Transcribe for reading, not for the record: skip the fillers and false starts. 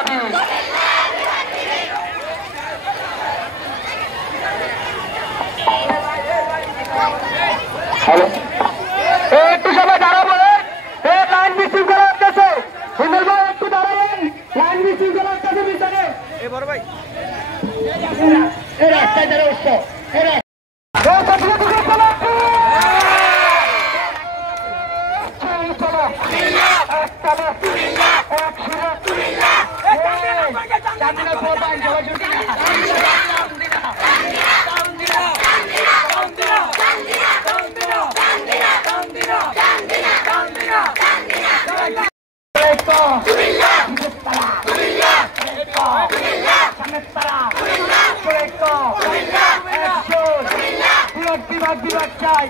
দাবি। একটু সবাই দাঁড়াবো, লাইন বিশৃঙ্খলা হচ্ছে। হিমেল ভাই একটু দাঁড়াবেন, লাইন বিশৃঙ্খলা হচ্ছে ভিতরে। বড় ভাই এই রাস্তায় দাঁড়া উঠছো বিভাগ চাই।